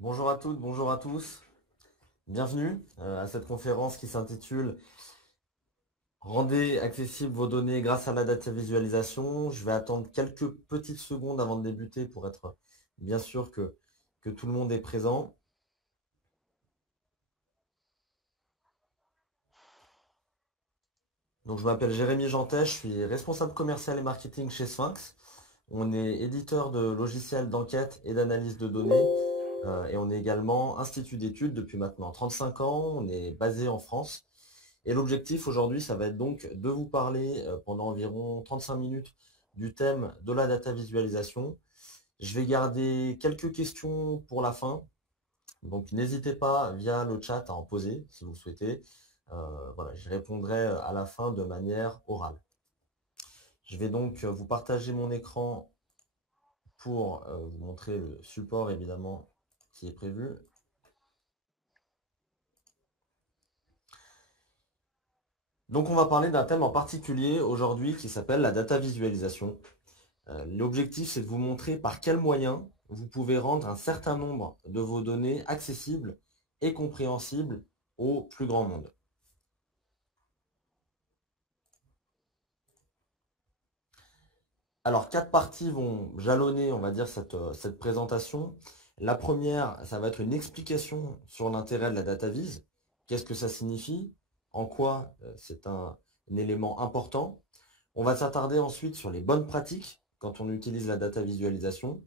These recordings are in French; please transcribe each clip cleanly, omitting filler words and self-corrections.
Bonjour à toutes, bonjour à tous. Bienvenue à cette conférence qui s'intitule Rendez accessibles vos données grâce à la data visualisation. Je vais attendre quelques petites secondes avant de débuter pour être bien sûr que tout le monde est présent. Donc, je m'appelle Jérémy Jantet, je suis responsable commercial et marketing chez Sphinx. On est éditeur de logiciels d'enquête et d'analyse de données et on est également institut d'études depuis maintenant 35 ans. On est basé en France. Et l'objectif aujourd'hui, ça va être donc de vous parler pendant environ 35 minutes du thème de la data visualisation. Je vais garder quelques questions pour la fin. Donc n'hésitez pas via le chat à en poser si vous le souhaitez. Voilà, je répondrai à la fin de manière orale. Je vais donc vous partager mon écran pour vous montrer le support évidemment qui est prévu. Donc on va parler d'un thème en particulier aujourd'hui qui s'appelle la data visualisation. L'objectif, c'est de vous montrer par quels moyens vous pouvez rendre un certain nombre de vos données accessibles et compréhensibles au plus grand monde. Alors, quatre parties vont jalonner, on va dire, cette présentation. La première, ça va être une explication sur l'intérêt de la data vise. Qu'est-ce que ça signifie? En quoi c'est un élément important? On va s'attarder ensuite sur les bonnes pratiques quand on utilise la data visualisation.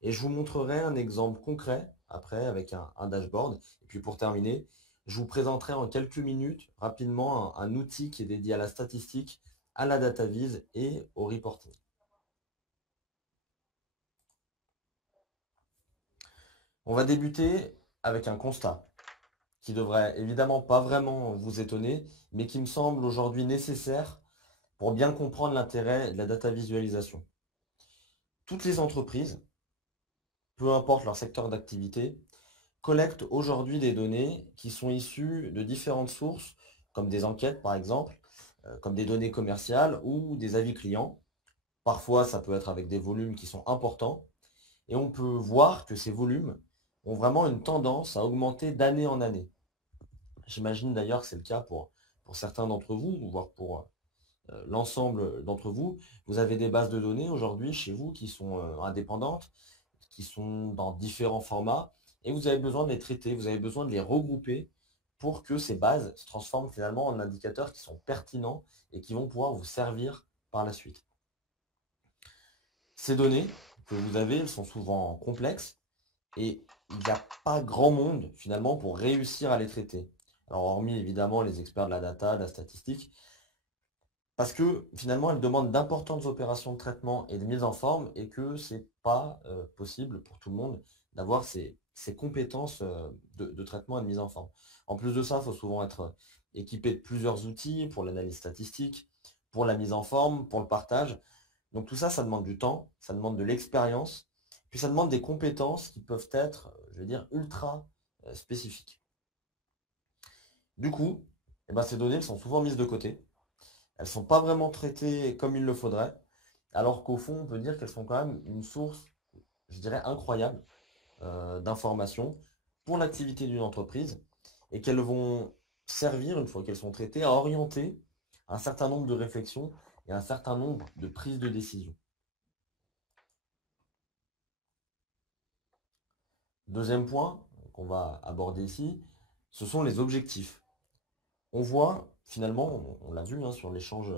Et je vous montrerai un exemple concret après avec un dashboard. Et puis pour terminer, je vous présenterai en quelques minutes rapidement un outil qui est dédié à la statistique, à la data vise et au reporting. On va débuter avec un constat qui devrait évidemment pas vraiment vous étonner, mais qui me semble aujourd'hui nécessaire pour bien comprendre l'intérêt de la data visualisation. Toutes les entreprises, peu importe leur secteur d'activité, collectent aujourd'hui des données qui sont issues de différentes sources, comme des enquêtes par exemple, comme des données commerciales ou des avis clients. Parfois, ça peut être avec des volumes qui sont importants. Et on peut voir que ces volumes ont vraiment une tendance à augmenter d'année en année. J'imagine d'ailleurs que c'est le cas pour certains d'entre vous, voire pour l'ensemble d'entre vous. Vous avez des bases de données aujourd'hui chez vous qui sont indépendantes, qui sont dans différents formats, et vous avez besoin de les traiter, vous avez besoin de les regrouper pour que ces bases se transforment finalement en indicateurs qui sont pertinents et qui vont pouvoir vous servir par la suite. Ces données que vous avez, elles sont souvent complexes et il n'y a pas grand monde finalement pour réussir à les traiter. Alors hormis évidemment les experts de la data, de la statistique, parce que finalement, elle demande d'importantes opérations de traitement et de mise en forme et que ce n'est pas possible pour tout le monde d'avoir ces compétences de traitement et de mise en forme. En plus de ça, il faut souvent être équipé de plusieurs outils pour l'analyse statistique, pour la mise en forme, pour le partage. Donc tout ça, ça demande du temps, ça demande de l'expérience, puis ça demande des compétences qui peuvent être, je vais dire, ultra spécifiques. Du coup, eh ben, ces données elles sont souvent mises de côté. Elles ne sont pas vraiment traitées comme il le faudrait, alors qu'au fond, on peut dire qu'elles sont quand même une source, je dirais, incroyable d'informations pour l'activité d'une entreprise et qu'elles vont servir, une fois qu'elles sont traitées, à orienter un certain nombre de réflexions et un certain nombre de prises de décision. Deuxième point qu'on va aborder ici, ce sont les objectifs. On voit finalement, on l'a vu sur l'échange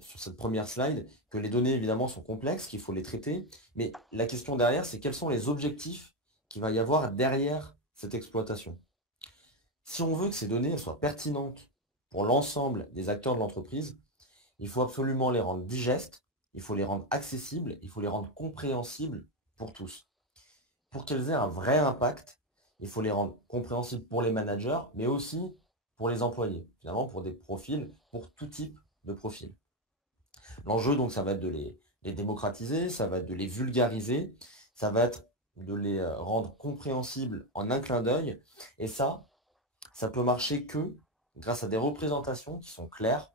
sur cette première slide, que les données évidemment sont complexes, qu'il faut les traiter, mais la question derrière, c'est quels sont les objectifs qu'il va y avoir derrière cette exploitation. Si on veut que ces données soient pertinentes pour l'ensemble des acteurs de l'entreprise, il faut absolument les rendre digestes, il faut les rendre accessibles, il faut les rendre compréhensibles pour tous. Pour qu'elles aient un vrai impact, il faut les rendre compréhensibles pour les managers, mais aussi pour les employés, finalement pour des profils, pour tout type de profil. L'enjeu, donc, ça va être de les démocratiser, ça va être de les vulgariser, ça va être de les rendre compréhensibles en un clin d'œil. Et ça peut marcher que grâce à des représentations qui sont claires,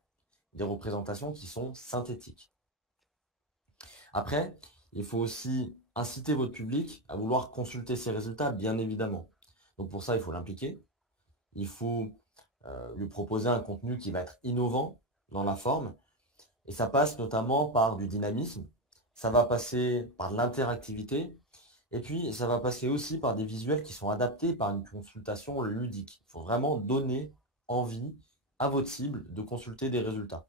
des représentations qui sont synthétiques. Après, il faut aussi inciter votre public à vouloir consulter ces résultats, bien évidemment. Donc pour ça, il faut l'impliquer. Il faut lui proposer un contenu qui va être innovant dans la forme. Et ça passe notamment par du dynamisme. Ça va passer par de l'interactivité. Et puis, ça va passer aussi par des visuels qui sont adaptés par une consultation ludique. Il faut vraiment donner envie à votre cible de consulter des résultats.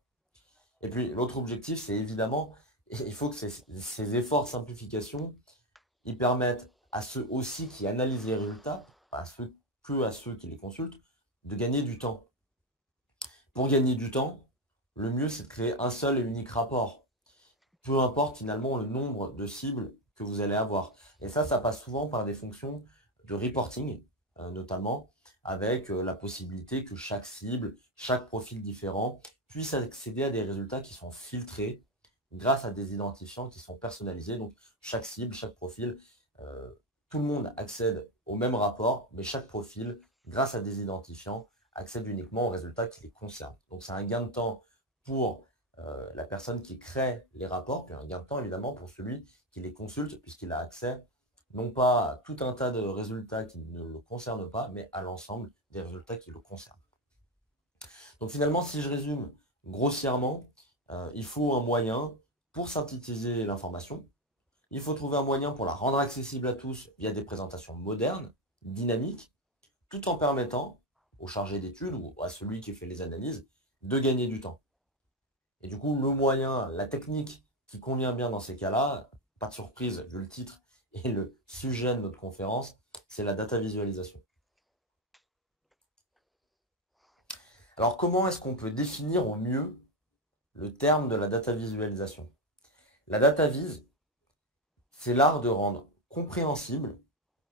Et puis, l'autre objectif, c'est évidemment, il faut que ces efforts de simplification, ils permettent à ceux aussi qui analysent les résultats, pas à ceux qui les consultent, de gagner du temps. Pour gagner du temps, le mieux, c'est de créer un seul et unique rapport. Peu importe finalement le nombre de cibles que vous allez avoir. Et ça passe souvent par des fonctions de reporting, notamment, avec la possibilité que chaque cible, chaque profil différent puisse accéder à des résultats qui sont filtrés grâce à des identifiants qui sont personnalisés. Donc chaque cible, chaque profil, tout le monde accède au même rapport, mais chaque profil, grâce à des identifiants, accède uniquement aux résultats qui les concernent. Donc c'est un gain de temps pour la personne qui crée les rapports, puis un gain de temps évidemment pour celui qui les consulte, puisqu'il a accès non pas à tout un tas de résultats qui ne le concernent pas, mais à l'ensemble des résultats qui le concernent. Donc finalement, si je résume grossièrement, il faut un moyen pour synthétiser l'information. Il faut trouver un moyen pour la rendre accessible à tous via des présentations modernes, dynamiques, tout en permettant au chargé d'études ou à celui qui fait les analyses de gagner du temps. Et du coup, le moyen, la technique qui convient bien dans ces cas-là, pas de surprise vu le titre et le sujet de notre conférence, c'est la data visualisation. Alors comment est-ce qu'on peut définir au mieux le terme de la data visualisation? La data vise, c'est l'art de rendre compréhensible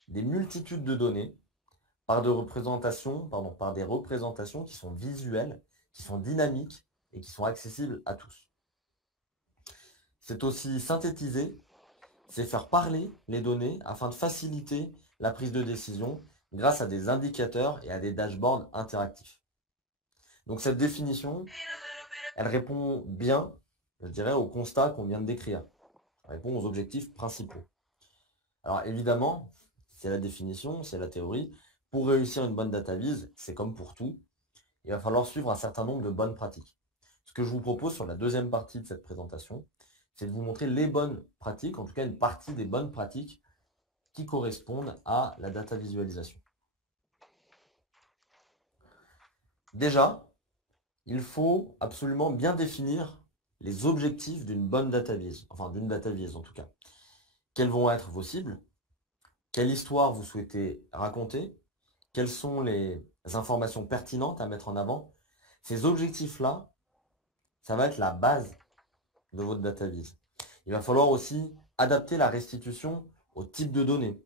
des multitudes de données par des représentations qui sont visuelles, qui sont dynamiques et qui sont accessibles à tous. C'est aussi synthétiser, c'est faire parler les données afin de faciliter la prise de décision grâce à des indicateurs et à des dashboards interactifs. Donc cette définition, elle répond bien, je dirais, au constat qu'on vient de décrire. Elle répond aux objectifs principaux. Alors évidemment, c'est la définition, c'est la théorie. Pour réussir une bonne data vise, c'est comme pour tout, il va falloir suivre un certain nombre de bonnes pratiques. Ce que je vous propose sur la deuxième partie de cette présentation, c'est de vous montrer les bonnes pratiques, en tout cas une partie des bonnes pratiques qui correspondent à la data visualisation. Déjà, il faut absolument bien définir les objectifs d'une bonne data vise, enfin d'une data vise en tout cas. Quelles vont être vos cibles? Quelle histoire vous souhaitez raconter? Quelles sont les informations pertinentes à mettre en avant? Ces objectifs-là, ça va être la base de votre data vise. Il va falloir aussi adapter la restitution au type de données.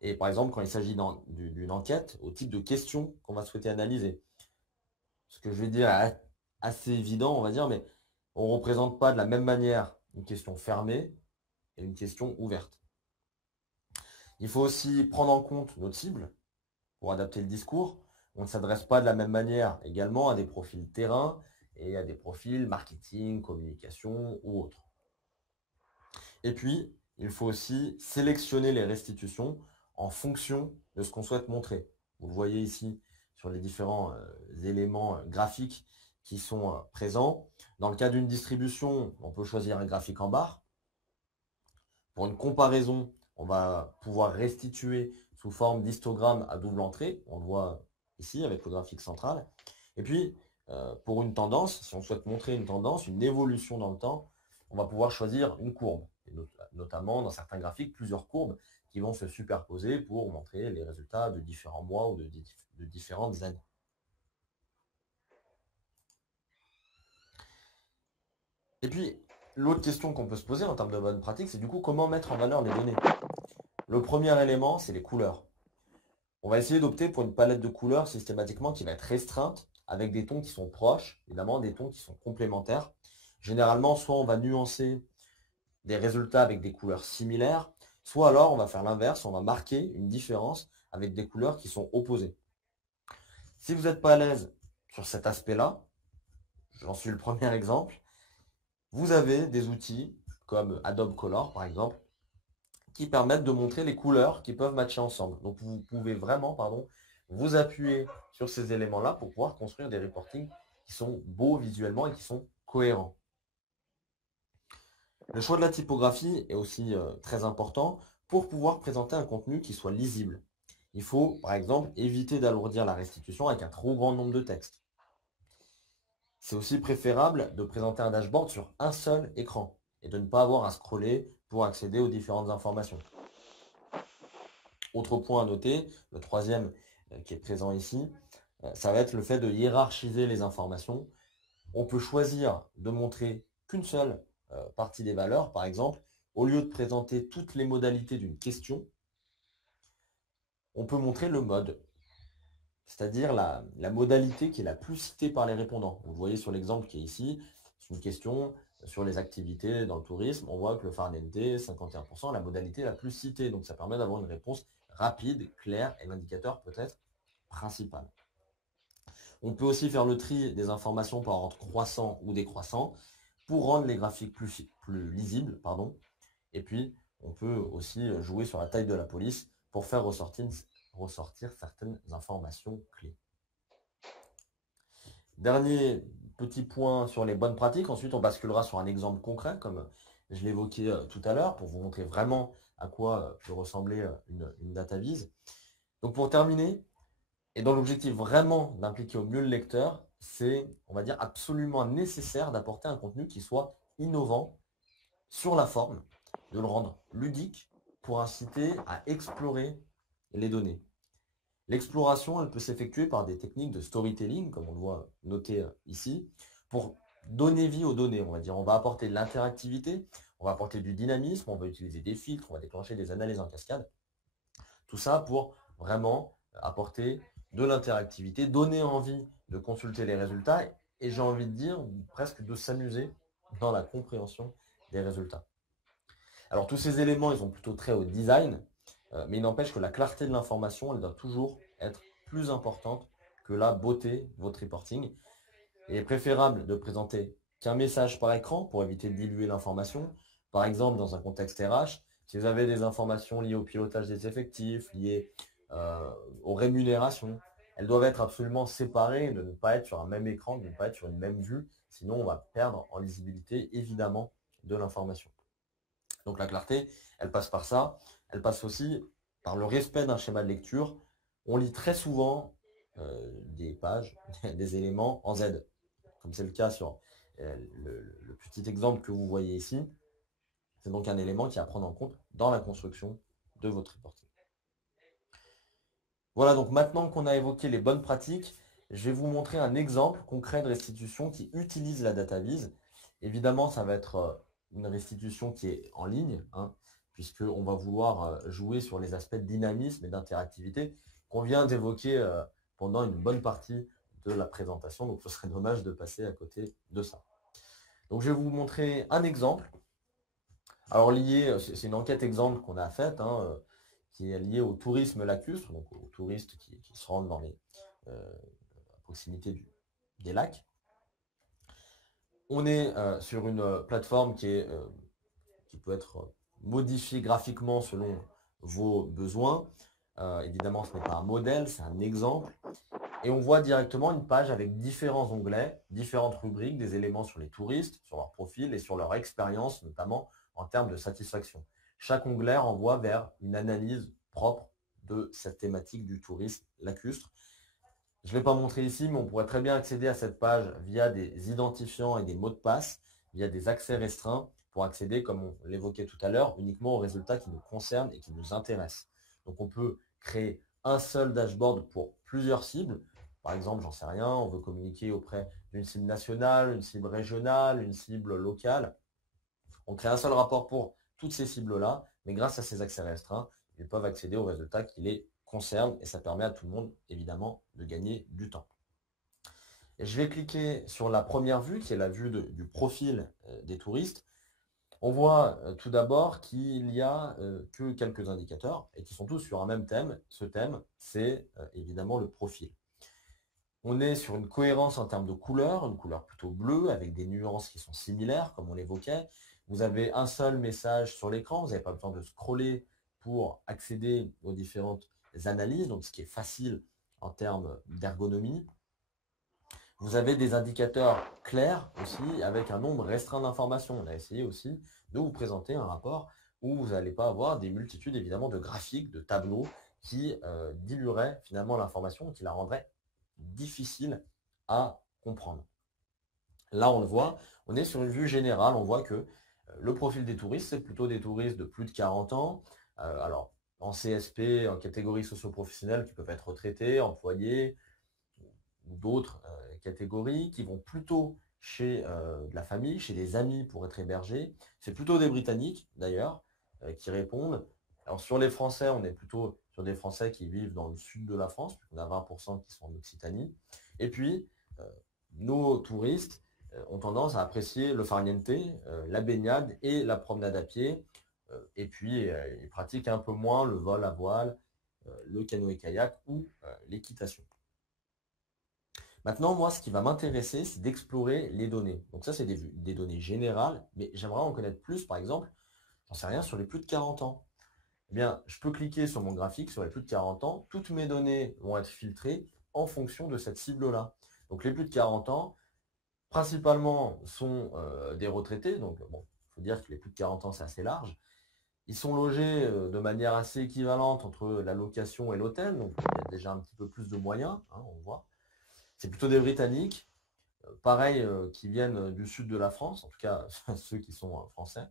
Et par exemple, quand il s'agit d'une enquête, au type de questions qu'on va souhaiter analyser. Ce que je vais dire est assez évident, on va dire, mais on ne représente pas de la même manière une question fermée et une question ouverte. Il faut aussi prendre en compte notre cible pour adapter le discours. On ne s'adresse pas de la même manière également à des profils terrain et à des profils marketing, communication ou autres. Et puis, il faut aussi sélectionner les restitutions en fonction de ce qu'on souhaite montrer. Vous le voyez ici sur les différents éléments graphiques qui sont présents. Dans le cas d'une distribution, on peut choisir un graphique en barre. Pour une comparaison, on va pouvoir restituer sous forme d'histogramme à double entrée. On le voit ici avec le graphique central. Et puis, pour une tendance, si on souhaite montrer une tendance, une évolution dans le temps, on va pouvoir choisir une courbe. Et notamment, dans certains graphiques, plusieurs courbes qui vont se superposer pour montrer les résultats de différents mois ou de différentes années. Et puis, l'autre question qu'on peut se poser en termes de bonne pratique, c'est du coup comment mettre en valeur les données. Le premier élément, c'est les couleurs. On va essayer d'opter pour une palette de couleurs systématiquement qui va être restreinte, avec des tons qui sont proches, évidemment des tons qui sont complémentaires. Généralement, soit on va nuancer des résultats avec des couleurs similaires, soit alors on va faire l'inverse, on va marquer une différence avec des couleurs qui sont opposées. Si vous n'êtes pas à l'aise sur cet aspect-là, j'en suis le premier exemple, vous avez des outils comme Adobe Color par exemple, qui permettent de montrer les couleurs qui peuvent matcher ensemble. Donc vous pouvez vraiment, vous appuyer sur ces éléments-là pour pouvoir construire des reportings qui sont beaux visuellement et qui sont cohérents. Le choix de la typographie est aussi très important pour pouvoir présenter un contenu qui soit lisible. Il faut, par exemple, éviter d'alourdir la restitution avec un trop grand nombre de textes. C'est aussi préférable de présenter un dashboard sur un seul écran et de ne pas avoir à scroller pour accéder aux différentes informations. Autre point à noter, le troisième qui est présent ici, ça va être le fait de hiérarchiser les informations. On peut choisir de montrer qu'une seule partie des valeurs, par exemple, au lieu de présenter toutes les modalités d'une question, on peut montrer le mode, c'est-à-dire la modalité qui est la plus citée par les répondants. Vous voyez sur l'exemple qui est ici, c'est une question sur les activités dans le tourisme. On voit que le farniente, 51%, la modalité la plus citée. Donc ça permet d'avoir une réponse rapide, claire et l'indicateur peut-être principal. On peut aussi faire le tri des informations par ordre croissant ou décroissant pour rendre les graphiques plus lisibles. Et puis, on peut aussi jouer sur la taille de la police pour faire ressortir certaines informations clés. Dernier petit point sur les bonnes pratiques. Ensuite, on basculera sur un exemple concret, comme je l'évoquais tout à l'heure, pour vous montrer vraiment à quoi peut ressembler une data vise. Donc, pour terminer, et dans l'objectif vraiment d'impliquer au mieux le lecteur, c'est, on va dire, absolument nécessaire d'apporter un contenu qui soit innovant sur la forme, de le rendre ludique pour inciter à explorer les données. L'exploration, elle peut s'effectuer par des techniques de storytelling, comme on le voit noté ici, pour donner vie aux données, on va dire. On va apporter de l'interactivité, on va apporter du dynamisme, on va utiliser des filtres, on va déclencher des analyses en cascade. Tout ça pour vraiment apporter de l'interactivité, donner envie de consulter les résultats et j'ai envie de dire presque de s'amuser dans la compréhension des résultats. Alors tous ces éléments, ils ont plutôt trait au design, mais il n'empêche que la clarté de l'information, elle doit toujours être plus importante que la beauté de votre reporting. Il est préférable de présenter qu'un message par écran pour éviter de diluer l'information. Par exemple, dans un contexte RH, si vous avez des informations liées au pilotage des effectifs, liées aux rémunérations, elles doivent être absolument séparées, de ne pas être sur un même écran, de ne pas être sur une même vue, sinon on va perdre en lisibilité évidemment de l'information. Donc la clarté, elle passe par ça, elle passe aussi par le respect d'un schéma de lecture. On lit très souvent des pages, des éléments en Z, comme c'est le cas sur le petit exemple que vous voyez ici. C'est donc un élément qui est à prendre en compte dans la construction de votre reporting. Voilà, donc maintenant qu'on a évoqué les bonnes pratiques, je vais vous montrer un exemple concret de restitution qui utilise la data vise. Évidemment, ça va être une restitution qui est en ligne, puisqu'on va vouloir jouer sur les aspects de dynamisme et d'interactivité qu'on vient d'évoquer pendant une bonne partie de la présentation. Donc, ce serait dommage de passer à côté de ça. Donc, je vais vous montrer un exemple. Alors, c'est une enquête exemple qu'on a faite, qui est liée au tourisme lacustre, donc aux touristes qui se rendent à proximité des lacs. On est sur une plateforme qui peut être modifiée graphiquement selon vos besoins. Évidemment, ce n'est pas un modèle, c'est un exemple. Et on voit directement une page avec différents onglets, différentes rubriques, des éléments sur les touristes, sur leur profil et sur leur expérience, notamment en termes de satisfaction. Chaque onglet renvoie vers une analyse propre de cette thématique du tourisme lacustre. Je ne l'ai pas montré ici, mais on pourrait très bien accéder à cette page via des identifiants et des mots de passe, via des accès restreints, pour accéder, comme on l'évoquait tout à l'heure, uniquement aux résultats qui nous concernent et qui nous intéressent. Donc on peut créer un seul dashboard pour plusieurs cibles. Par exemple, j'en sais rien, on veut communiquer auprès d'une cible nationale, une cible régionale, une cible locale. On crée un seul rapport pour toutes ces cibles-là, mais grâce à ces accès restreints, ils peuvent accéder aux résultats qui les concernent et ça permet à tout le monde, évidemment, de gagner du temps. Et je vais cliquer sur la première vue, qui est la vue du profil des touristes. On voit tout d'abord qu'il n'y a que quelques indicateurs et qui sont tous sur un même thème. Ce thème, c'est évidemment le profil. On est sur une cohérence en termes de couleur, une couleur plutôt bleue avec des nuances qui sont similaires, comme on l'évoquait, Vous avez un seul message sur l'écran, vous n'avez pas besoin de scroller pour accéder aux différentes analyses, donc ce qui est facile en termes d'ergonomie. Vous avez des indicateurs clairs aussi avec un nombre restreint d'informations. On a essayé aussi de vous présenter un rapport où vous n'allez pas avoir des multitudes évidemment de graphiques, de tableaux qui dilueraient finalement l'information, qui la rendraient difficile à comprendre. Là, on le voit, on est sur une vue générale, on voit que le profil des touristes, c'est plutôt des touristes de plus de 40 ans. Alors, en CSP, en catégorie socio-professionnelle, qui peuvent être retraités, employés, ou d'autres catégories, qui vont plutôt chez de la famille, chez des amis pour être hébergés. C'est plutôt des Britanniques, d'ailleurs, qui répondent. Alors, sur les Français, on est plutôt sur des Français qui vivent dans le sud de la France, on a 20% qui sont en Occitanie. Et puis, nos touristes ont tendance à apprécier le farniente, la baignade et la promenade à pied. Et puis, ils pratiquent un peu moins le vol à voile, le canoë-kayak ou l'équitation. Maintenant, moi, ce qui va m'intéresser, c'est d'explorer les données. Donc ça, c'est des données générales, mais j'aimerais en connaître plus, par exemple, j'en sais rien, sur les plus de 40 ans. Eh bien, je peux cliquer sur mon graphique sur les plus de 40 ans. Toutes mes données vont être filtrées en fonction de cette cible-là. Donc les plus de 40 ans, principalement, sont des retraités. Donc bon, il faut dire que les plus de 40 ans, c'est assez large. Ils sont logés de manière assez équivalente entre la location et l'hôtel. Donc il y a déjà un petit peu plus de moyens, hein, on voit. C'est plutôt des Britanniques, pareil, qui viennent du sud de la France, en tout cas ceux qui sont français,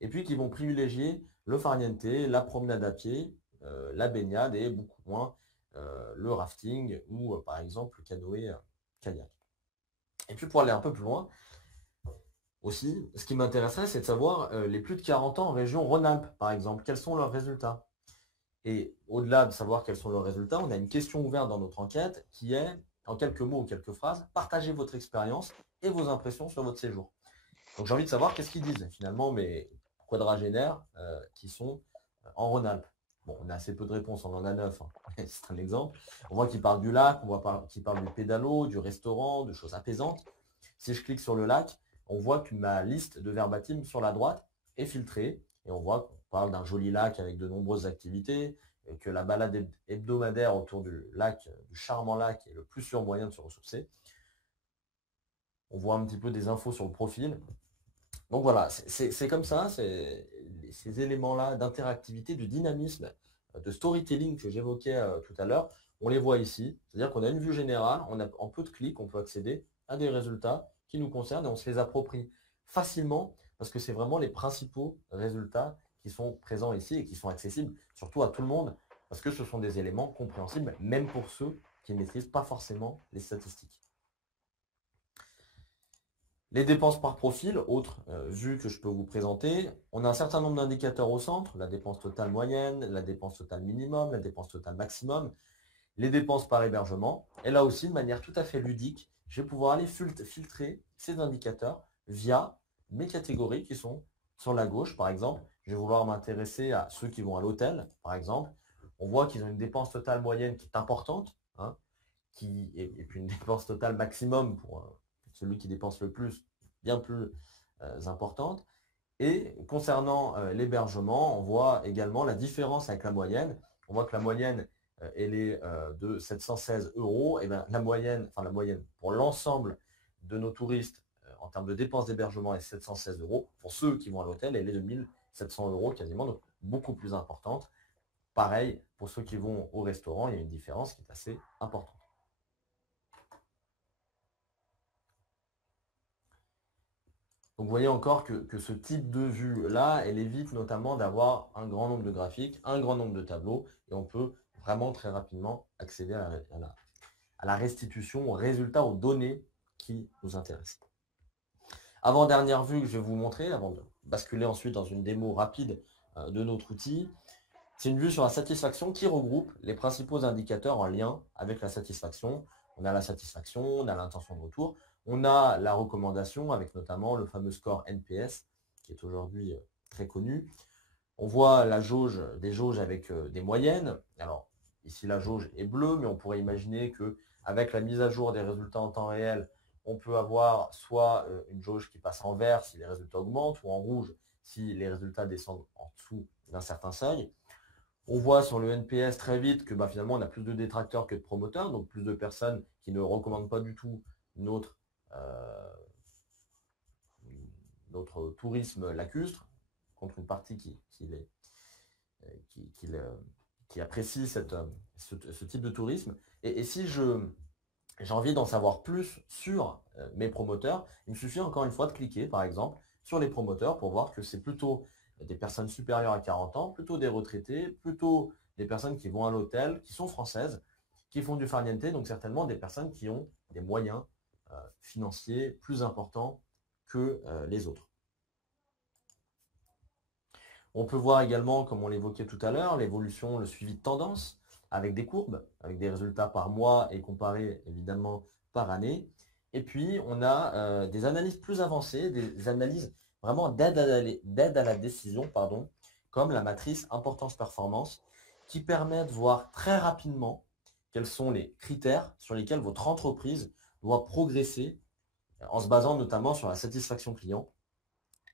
et puis qui vont privilégier le farniente, la promenade à pied, la baignade et beaucoup moins le rafting ou par exemple le canoë-kayak. Et puis pour aller un peu plus loin, aussi, ce qui m'intéresserait, c'est de savoir les plus de 40 ans en région Rhône-Alpes, par exemple, quels sont leurs résultats. Et au-delà de savoir quels sont leurs résultats, on a une question ouverte dans notre enquête qui est, en quelques mots ou quelques phrases, partagez votre expérience et vos impressions sur votre séjour. Donc j'ai envie de savoir qu'est-ce qu'ils disent finalement mes quadragénaires qui sont en Rhône-Alpes. Bon, on a assez peu de réponses, on en a 9, hein. C'est un exemple. On voit qu'ils parlent du lac, on voit qu'ils parlent du pédalo, du restaurant, de choses apaisantes. Si je clique sur le lac, on voit que ma liste de verbatim sur la droite est filtrée et on voit qu'on parle d'un joli lac avec de nombreuses activités, et que la balade hebdomadaire autour du lac, du charmant lac, est le plus sûr moyen de se ressourcer. On voit un petit peu des infos sur le profil. Donc voilà, c'est comme ça, ces éléments-là d'interactivité, de dynamisme, de storytelling que j'évoquais tout à l'heure, on les voit ici. C'est-à-dire qu'on a une vue générale, en peu de clics, on peut accéder à des résultats qui nous concernent et on se les approprie facilement parce que c'est vraiment les principaux résultats qui sont présents ici et qui sont accessibles surtout à tout le monde parce que ce sont des éléments compréhensibles même pour ceux qui ne maîtrisent pas forcément les statistiques. Les dépenses par profil, autre vue que je peux vous présenter, on a un certain nombre d'indicateurs au centre, la dépense totale moyenne, la dépense totale minimum, la dépense totale maximum, les dépenses par hébergement. Et là aussi, de manière tout à fait ludique, je vais pouvoir aller filtrer ces indicateurs via mes catégories qui sont sur la gauche, par exemple. Je vais vouloir m'intéresser à ceux qui vont à l'hôtel, par exemple. On voit qu'ils ont une dépense totale moyenne qui est importante, hein, et puis une dépense totale maximum pour celui qui dépense le plus, bien plus importante. Et concernant l'hébergement, on voit également la différence avec la moyenne. On voit que la moyenne, elle est de 716 €. Et bien, la moyenne pour l'ensemble de nos touristes en termes de dépenses d'hébergement est 716 €. Pour ceux qui vont à l'hôtel, elle est de 1700 € quasiment, donc beaucoup plus importante. Pareil, pour ceux qui vont au restaurant, il y a une différence qui est assez importante. Donc vous voyez encore que ce type de vue-là, elle évite notamment d'avoir un grand nombre de graphiques, un grand nombre de tableaux, et on peut vraiment très rapidement accéder à la restitution, aux résultats, aux données qui nous intéressent. Avant-dernière vue que je vais vous montrer, avant de basculer ensuite dans une démo rapide de notre outil, c'est une vue sur la satisfaction qui regroupe les principaux indicateurs en lien avec la satisfaction. On a la satisfaction, on a l'intention de retour, on a la recommandation avec notamment le fameux score NPS qui est aujourd'hui très connu. On voit la jauge, des jauges avec des moyennes. Alors ici la jauge est bleue, mais on pourrait imaginer qu'avec la mise à jour des résultats en temps réel, On peut avoir soit une jauge qui passe en vert si les résultats augmentent, ou en rouge si les résultats descendent en dessous d'un certain seuil. On voit sur le NPS très vite que finalement on a plus de détracteurs que de promoteurs, donc plus de personnes qui ne recommandent pas du tout notre, euh, notre tourisme lacustre, contre une partie qui apprécie ce type de tourisme. Et si j'ai envie d'en savoir plus sur mes promoteurs, il me suffit encore une fois de cliquer, par exemple, sur les promoteurs pour voir que c'est plutôt des personnes supérieures à 40 ans, plutôt des retraités, plutôt des personnes qui vont à l'hôtel, qui sont françaises, qui font du farniente, donc certainement des personnes qui ont des moyens financiers plus importants que les autres. On peut voir également, comme on l'évoquait tout à l'heure, l'évolution, le suivi de tendance avec des courbes, avec des résultats par mois et comparés évidemment par année. Et puis, on a des analyses plus avancées, des analyses vraiment d'aide à la décision, pardon, comme la matrice importance-performance, qui permet de voir très rapidement quels sont les critères sur lesquels votre entreprise doit progresser en se basant notamment sur la satisfaction client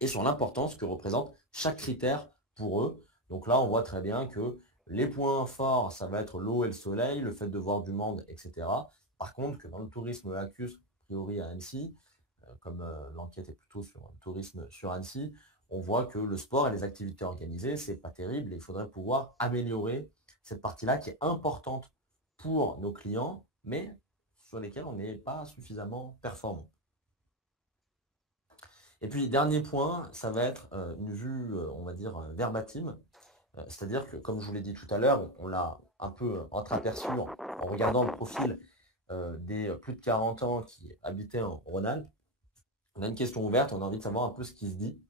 et sur l'importance que représente chaque critère pour eux. Donc là, on voit très bien que les points forts, ça va être l'eau et le soleil, le fait de voir du monde, etc. Par contre, que dans le tourisme lacustre, a priori à Annecy, comme l'enquête est plutôt sur le tourisme sur Annecy, on voit que le sport et les activités organisées, c'est pas terrible et il faudrait pouvoir améliorer cette partie-là qui est importante pour nos clients, mais sur lesquels on n'est pas suffisamment performant. Et puis, dernier point, ça va être une vue, on va dire, verbatim. C'est-à-dire que, comme je vous l'ai dit tout à l'heure, on l'a un peu entreaperçu en regardant le profil des plus de 40 ans qui habitaient en Rhône-Alpes. On a une question ouverte, on a envie de savoir un peu ce qui se dit.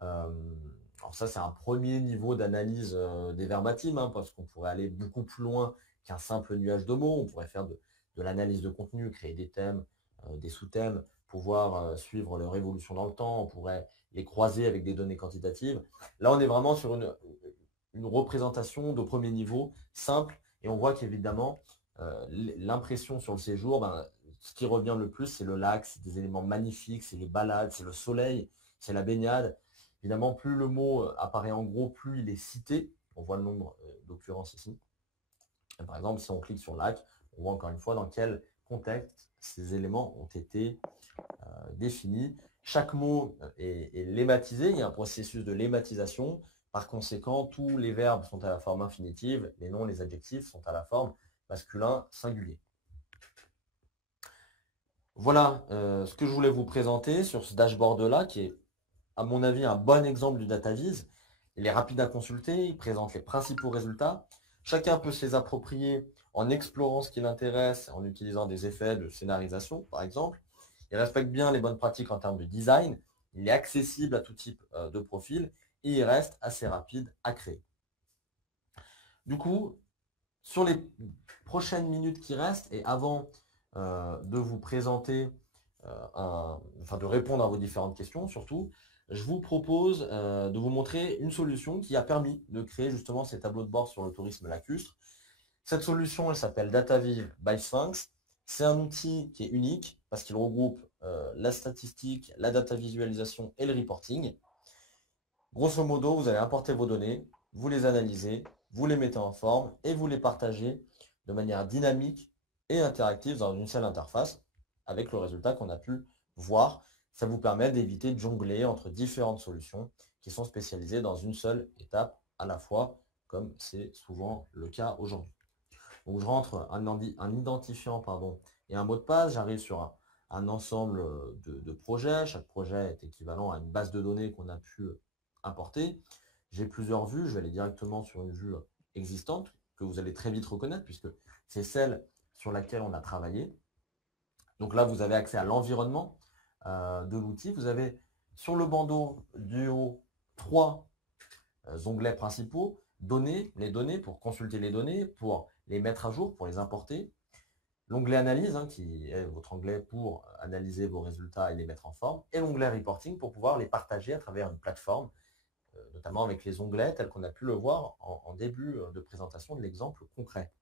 Alors ça, c'est un premier niveau d'analyse des verbatims, hein, parce qu'on pourrait aller beaucoup plus loin qu'un simple nuage de mots. On pourrait faire de l'analyse de contenu, créer des thèmes, des sous-thèmes, pouvoir suivre leur évolution dans le temps. On pourrait les croiser avec des données quantitatives. Là, on est vraiment sur une représentation de premier niveau, simple, et on voit qu'évidemment, l'impression sur le séjour, ce qui revient le plus, c'est le lac, c'est des éléments magnifiques, c'est les balades, c'est le soleil, c'est la baignade. Évidemment, plus le mot apparaît en gros, plus il est cité. On voit le nombre d'occurrences ici. Et par exemple, si on clique sur lac, on voit encore une fois dans quel contexte ces éléments ont été définis. Chaque mot est lématisé, il y a un processus de lématisation. Par conséquent, tous les verbes sont à la forme infinitive, les noms, les adjectifs sont à la forme masculin singulier. Voilà ce que je voulais vous présenter sur ce dashboard-là, qui est, à mon avis, un bon exemple du DataVis. Il est rapide à consulter, il présente les principaux résultats. Chacun peut se les approprier en explorant ce qui l'intéresse, en utilisant des effets de scénarisation, par exemple. Il respecte bien les bonnes pratiques en termes de design. Il est accessible à tout type de profil et il reste assez rapide à créer. Du coup, sur les prochaines minutes qui restent et avant de vous présenter, de répondre à vos différentes questions surtout, je vous propose de vous montrer une solution qui a permis de créer justement ces tableaux de bord sur le tourisme lacustre. Cette solution, elle s'appelle DataViv by Sphinx. C'est un outil qui est unique parce qu'il regroupe la statistique, la data visualisation et le reporting. Grosso modo, vous allez importer vos données, vous les analysez, vous les mettez en forme et vous les partagez de manière dynamique et interactive dans une seule interface avec le résultat qu'on a pu voir. Ça vous permet d'éviter de jongler entre différentes solutions qui sont spécialisées dans une seule étape à la fois, comme c'est souvent le cas aujourd'hui. Donc je rentre un identifiant et un mot de passe, j'arrive sur un ensemble de projets. Chaque projet est équivalent à une base de données qu'on a pu importer. J'ai plusieurs vues, je vais aller directement sur une vue existante que vous allez très vite reconnaître puisque c'est celle sur laquelle on a travaillé. Donc là, vous avez accès à l'environnement de l'outil. Vous avez sur le bandeau du haut 3 onglets principaux, données, les données pour consulter les données, pour les mettre à jour, pour les importer. L'onglet analyse, qui est votre onglet pour analyser vos résultats et les mettre en forme. Et l'onglet reporting pour pouvoir les partager à travers une plateforme, notamment avec les onglets tels qu'on a pu le voir en début de présentation de l'exemple concret.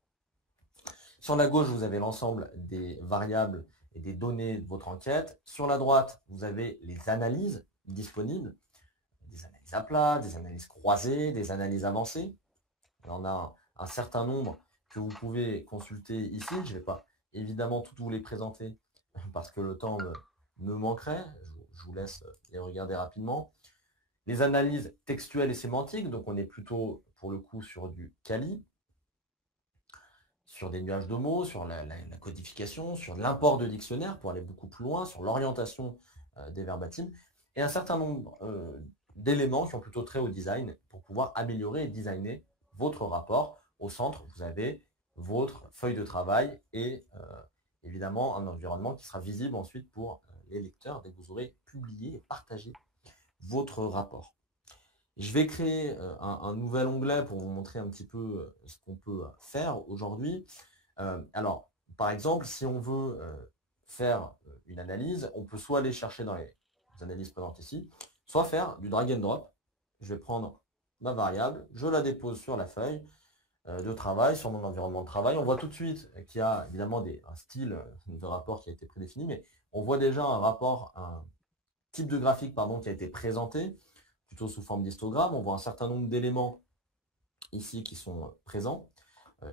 Sur la gauche, vous avez l'ensemble des variables et des données de votre enquête. Sur la droite, vous avez les analyses disponibles, des analyses à plat, des analyses croisées, des analyses avancées. On a un certain nombre que vous pouvez consulter ici. Je ne vais pas évidemment toutes vous les présenter parce que le temps me manquerait. Je vous laisse les regarder rapidement. Les analyses textuelles et sémantiques, donc on est plutôt pour le coup sur du Kali, sur des nuages de mots, sur la codification, sur l'import de dictionnaires pour aller beaucoup plus loin, sur l'orientation des verbatims, et un certain nombre d'éléments qui ont plutôt trait au design pour pouvoir améliorer et designer votre rapport. Au centre, vous avez votre feuille de travail et évidemment un environnement qui sera visible ensuite pour les lecteurs dès que vous aurez publié et partagé votre rapport. Je vais créer un nouvel onglet pour vous montrer un petit peu ce qu'on peut faire aujourd'hui. Alors, par exemple, si on veut faire une analyse, on peut soit aller chercher dans les analyses présentes ici, soit faire du drag and drop. Je vais prendre ma variable, je la dépose sur la feuille de travail, sur mon environnement de travail. On voit tout de suite qu'il y a évidemment un style de rapport qui a été prédéfini, mais on voit déjà un type de graphique qui a été présenté, plutôt sous forme d'histogramme. On voit un certain nombre d'éléments ici qui sont présents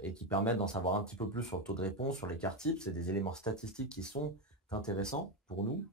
et qui permettent d'en savoir un petit peu plus sur le taux de réponse, sur l'écart type. C'est des éléments statistiques qui sont intéressants pour nous.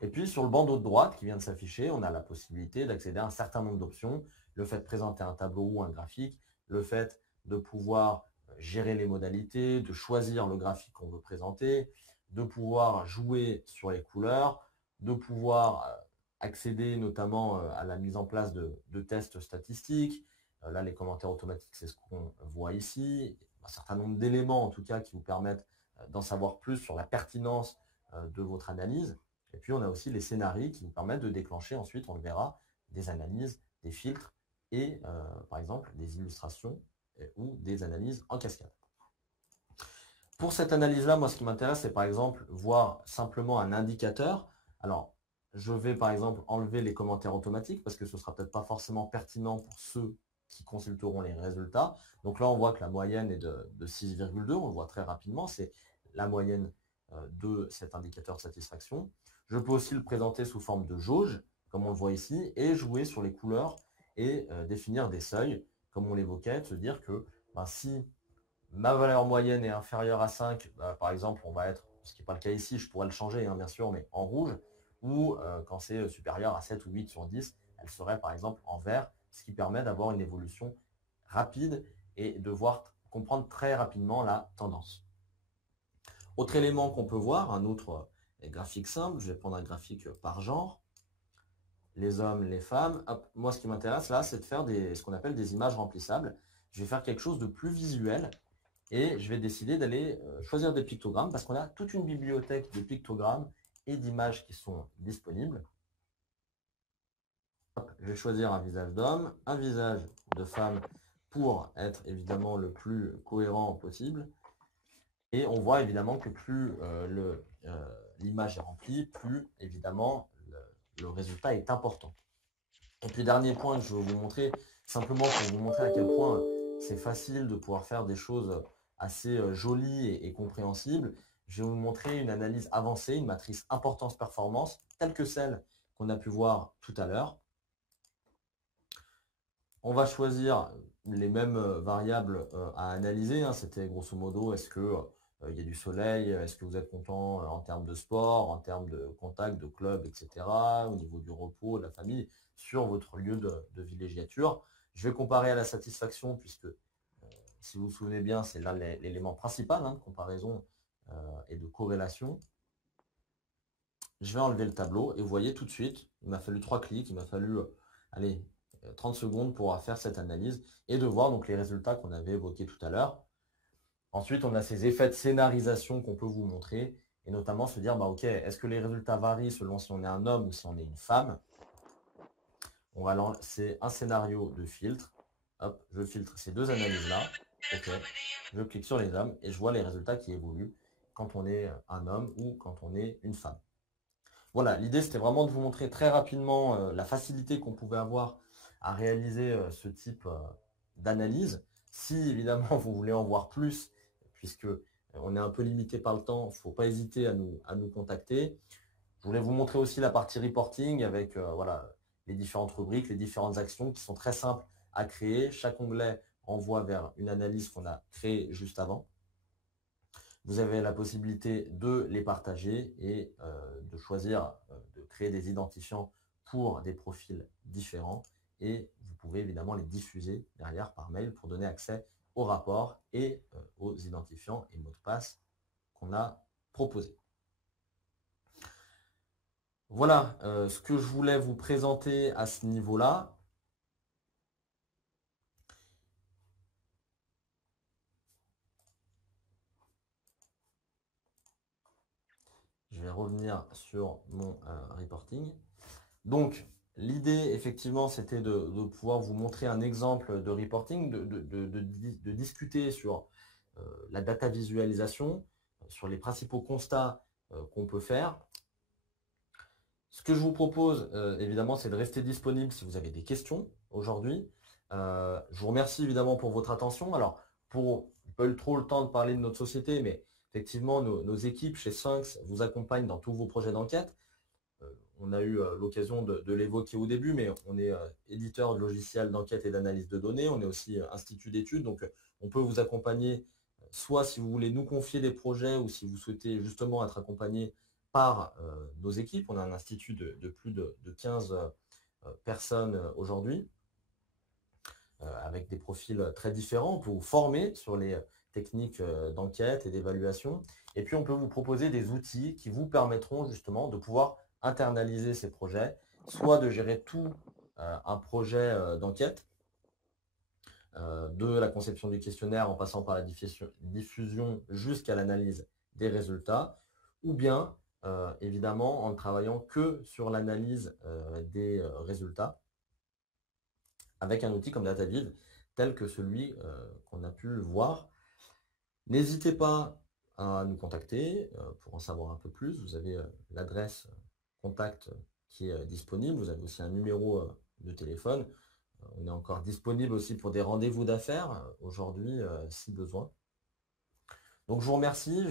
Et puis sur le bandeau de droite qui vient de s'afficher, on a la possibilité d'accéder à un certain nombre d'options. Le fait de présenter un tableau ou un graphique, le fait de pouvoir gérer les modalités, de choisir le graphique qu'on veut présenter, de pouvoir jouer sur les couleurs, de pouvoir accéder notamment à la mise en place de tests statistiques. Là, les commentaires automatiques, c'est ce qu'on voit ici. Un certain nombre d'éléments, en tout cas, qui vous permettent d'en savoir plus sur la pertinence de votre analyse. Et puis, on a aussi les scénarios qui nous permettent de déclencher ensuite, on le verra, des analyses, des filtres et, par exemple, des illustrations ou des analyses en cascade. Pour cette analyse-là, moi, ce qui m'intéresse, c'est par exemple voir simplement un indicateur. Alors, je vais par exemple enlever les commentaires automatiques parce que ce ne sera peut-être pas forcément pertinent pour ceux qui consulteront les résultats. Donc là, on voit que la moyenne est de 6,2. On le voit très rapidement. C'est la moyenne de cet indicateur de satisfaction. Je peux aussi le présenter sous forme de jauge, comme on le voit ici, et jouer sur les couleurs et définir des seuils, comme on l'évoquait, de se dire que si ma valeur moyenne est inférieure à 5, par exemple, on va être, ce qui n'est pas le cas ici, je pourrais le changer, bien sûr, mais en rouge, ou quand c'est supérieur à 7 ou 8 sur 10, elle serait par exemple en vert, ce qui permet d'avoir une évolution rapide et de comprendre très rapidement la tendance. Autre élément qu'on peut voir, un autre graphique simple, je vais prendre un graphique par genre, les hommes, les femmes. Hop, moi, ce qui m'intéresse là, c'est de faire ce qu'on appelle des images remplissables. Je vais faire quelque chose de plus visuel. Et je vais décider d'aller choisir des pictogrammes parce qu'on a toute une bibliothèque de pictogrammes et d'images qui sont disponibles. Hop, je vais choisir un visage d'homme, un visage de femme pour être évidemment le plus cohérent possible. Et on voit évidemment que plus l'image est remplie, plus évidemment le résultat est important. Et puis dernier point que je vais vous montrer, simplement pour vous montrer à quel point c'est facile de pouvoir faire des choses assez jolies et compréhensibles. Je vais vous montrer une analyse avancée, une matrice importance-performance, telle que celle qu'on a pu voir tout à l'heure. On va choisir les mêmes variables à analyser. C'était grosso modo, est-ce qu'il y a du soleil, est-ce que vous êtes content en termes de sport, en termes de contact, de club, etc., au niveau du repos, de la famille, sur votre lieu de villégiature. Je vais comparer à la satisfaction, puisque si vous vous souvenez bien, c'est là l'élément principal de comparaison et de corrélation. Je vais enlever le tableau et vous voyez tout de suite, il m'a fallu 3 clics, il m'a fallu 30 secondes pour faire cette analyse et de voir donc les résultats qu'on avait évoqués tout à l'heure. Ensuite, on a ces effets de scénarisation qu'on peut vous montrer et notamment se dire, ok, est-ce que les résultats varient selon si on est un homme ou si on est une femme? On va lancer un scénario de filtre. Hop, je filtre ces deux analyses-là. Ok, je clique sur les hommes et je vois les résultats qui évoluent quand on est un homme ou quand on est une femme. Voilà, l'idée c'était vraiment de vous montrer très rapidement la facilité qu'on pouvait avoir à réaliser ce type d'analyse. Si évidemment vous voulez en voir plus, puisque On est un peu limité par le temps, il ne faut pas hésiter à nous contacter. Je voulais vous montrer aussi la partie reporting avec voilà, les différentes rubriques, les différentes actions qui sont très simples à créer. Chaque onglet envoie vers une analyse qu'on a créée juste avant. Vous avez la possibilité de les partager et de choisir de créer des identifiants pour des profils différents. Et vous pouvez évidemment les diffuser derrière par mail pour donner accès au rapport et aux identifiants et mots de passe qu'on a proposés. Voilà ce que je voulais vous présenter à ce niveau-là. Je vais revenir sur mon reporting. Donc, l'idée, effectivement, c'était de pouvoir vous montrer un exemple de reporting, de discuter sur la data visualisation, sur les principaux constats qu'on peut faire. Ce que je vous propose, évidemment, c'est de rester disponible si vous avez des questions aujourd'hui. Je vous remercie évidemment pour votre attention. Alors, pas eu trop le temps de parler de notre société, mais effectivement, nos équipes chez Sphinx vous accompagnent dans tous vos projets d'enquête. On a eu l'occasion de l'évoquer au début, mais on est éditeur de logiciels d'enquête et d'analyse de données. On est aussi institut d'études, donc on peut vous accompagner, soit si vous voulez nous confier des projets ou si vous souhaitez justement être accompagné par nos équipes. On a un institut de plus de 15 personnes aujourd'hui, avec des profils très différents. On peut vous former sur les techniques d'enquête et d'évaluation. Et puis, on peut vous proposer des outils qui vous permettront justement de pouvoir internaliser ces projets, soit de gérer tout un projet d'enquête, de la conception du questionnaire en passant par la diffusion jusqu'à l'analyse des résultats, ou bien évidemment en ne travaillant que sur l'analyse des résultats avec un outil comme DataViv tel que celui qu'on a pu voir. N'hésitez pas à nous contacter pour en savoir un peu plus. Vous avez l'adresse contact qui est disponible. Vous avez aussi un numéro de téléphone. On est encore disponible aussi pour des rendez-vous d'affaires aujourd'hui si besoin. Donc je vous remercie.